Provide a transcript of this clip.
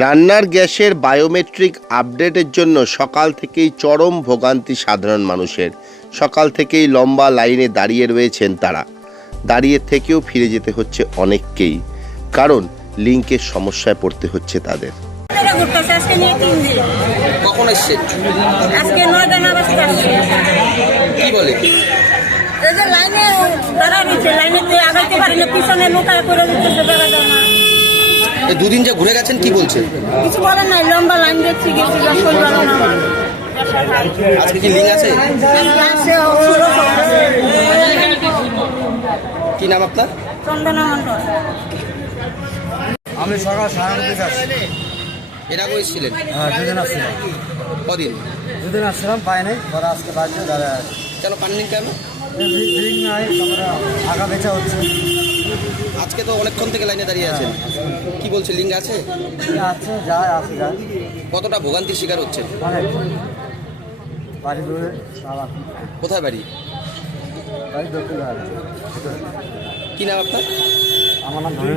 রান্নার গ্যাসের বায়োমেট্রিক আপডেটের জন্য সকাল থেকেই চরম ভোগান্তি সাধারণ মানুষের। সকাল থেকেই লম্বা লাইনে দাঁড়িয়ে রয়েছেন তারা। দাঁড়িয়ে থেকেও ফিরে যেতে হচ্ছে অনেককেই। কারণ লিঙ্কের সমস্যায় পড়তে হচ্ছে তাদের। কখন আজকে কি বলে? লাইনে লাইনেতে আগাইতে পারি না পিছনে নৌকায় করে এই দুদিন যে ঘুরে গেছেন কি বলছে কিছু বলেন না লম্বা লাইন দেখছি গেছি আজকে কি লিঙ্ক আছে? কি নাম আপনার? চন্দনা মন্ডল আমি সকাল সাড়ে দিকে আসছি এর আগে এসেছিলেন? হ্যাঁ দুদিন আসছিলাম কদিন? দুদিন আসছিলাম পাই নাই পরে আজকে বাড়িতে দাঁড়ায় আছে। কেন পাননি কেন? ড্রিঙ্ক নাই তারপরে আগা বেচা হচ্ছে। আজকে তো অনেকক্ষণ থেকে লাইনে দাঁড়িয়ে আছেন। কি বলছে লিঙ্ক আছে? আছে যায় আসে যায় কতটা ভোগান্তির শিকার হচ্ছে? বাড়ি দূরে কোথায় বাড়ি? বাড়ি দক্ষিণ কি নাম আপনার? আমার নাম ধরে